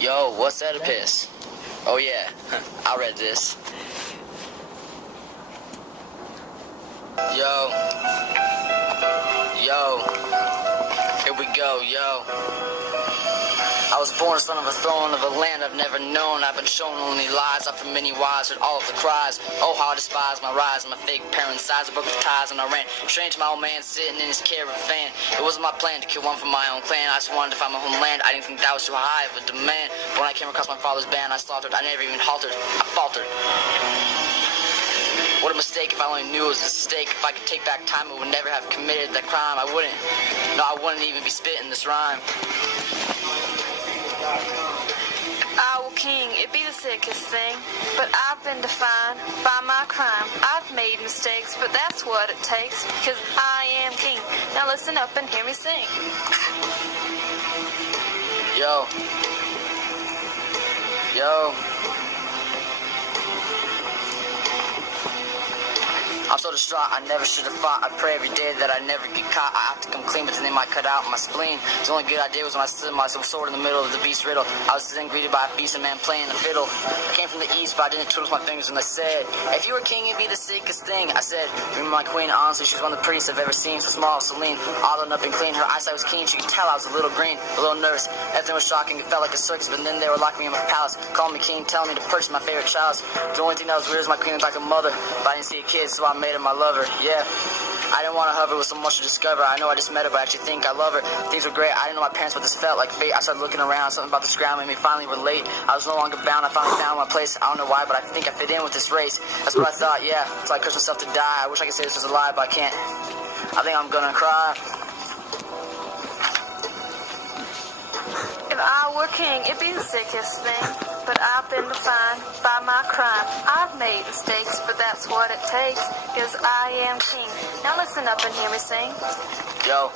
Yo, what's Oedipus? Oh yeah, I read this. Yo, here we go, yo. I was born a son of a throne of a land I've never known. I've been shown only lies, I've from many wives heard all of the cries. Oh, how I despise my rise and my fake parents' sides. I broke the ties and I ran straight to my old man sitting in his caravan. It wasn't my plan to kill one from my own clan. I just wanted to find my homeland. I didn't think that was too high of a demand. But when I came across my father's band, I slaughtered. I never even haltered. I faltered. What a mistake. If I only knew it was a mistake. If I could take back time, I would never have committed that crime. I wouldn't. No, I wouldn't even be spitting this rhyme. Our king, it be the sickest thing, but I've been defined by my crime. I've made mistakes, but that's what it takes, because I am king. Now listen up and hear me sing. Yo. I'm so distraught, I never should have fought. I pray every day that I never get caught. I have to come clean, but then they might cut out my spleen. The only good I did was when I slid my sword in the middle of the beast riddle. I was then greeted by a beast and man playing the fiddle. I came from the east, but I didn't twiddle my fingers when I said, if you were king, you'd be the sickest thing. I said, remember my queen, honestly, she was one of the prettiest I've ever seen. So small, Celine, all done up and clean. Her eyesight was keen, she could tell I was a little green, a little nervous. Everything was shocking, it felt like a circus, but then they were locking me in my palace, calling me king, telling me to purchase my favorite child. The only thing that was weird was my queen was like a mother, but I didn't see a kid, so I made her my lover. Yeah, I didn't want to hover with so much to discover. I know I just met her, but I actually think I love her. Things were great. I didn't know my parents, but this felt like fate. I started looking around. Something about this ground made me finally relate. I was no longer bound. I finally found my place. I don't know why, but I think I fit in with this race. That's what I thought, yeah. So I cursed myself to die. I wish I could say this was a lie, but I can't. I think I'm gonna cry. If I were king, it'd be the sickest thing, but I've been defined by my crime. I've made mistakes, but that's what it takes, because I am king. Now listen up and hear me sing. Yo.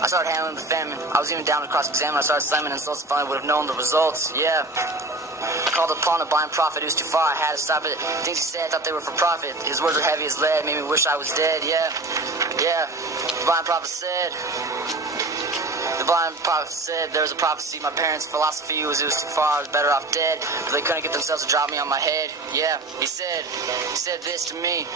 I started handling the famine. I was even down to cross-examine. I started slamming insults if I would have known the results. Yeah. I called upon a blind prophet who was too far. I had to stop it. Things he said, I thought they were for profit. His words were heavy as lead, made me wish I was dead. Yeah. The blind prophet said there was a prophecy. My parents' philosophy was it was too far. I was better off dead, but they couldn't get themselves to drop me on my head. Yeah, he said this to me.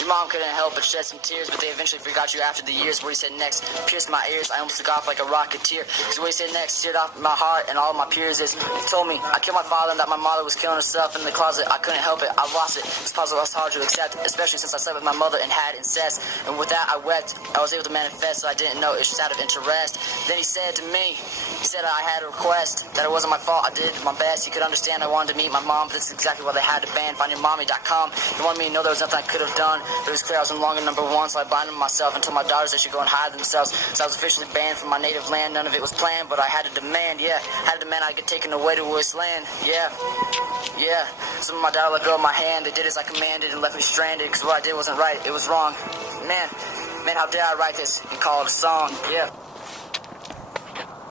Your mom couldn't help but shed some tears, but they eventually forgot you after the years. What he said next pierced my ears. I almost took off like a rocketeer. Cause what he said next seared off my heart and all of my peers is, he told me I killed my father and that my mother was killing herself in the closet. I couldn't help it. I lost it. This puzzle was hard to accept, especially since I slept with my mother and had incest. And with that I wept. I was able to manifest, so I didn't know it was just out of interest. Then he said to me, he said I had a request, that it wasn't my fault. I did my best. He could understand I wanted to meet my mom, but this is exactly why they had to ban findingmommy.com. He wanted me to know there was nothing I could have done. It was clear I was no longer number one, so I blinded myself and told my daughters they should go and hide themselves. So I was officially banned from my native land. None of it was planned, but I had to demand, I get taken away to this land. Yeah. Some of my daughter let go of my hand. They did as I commanded and left me stranded, because what I did wasn't right, it was wrong. Man, how dare I write this and call it a song? Yeah.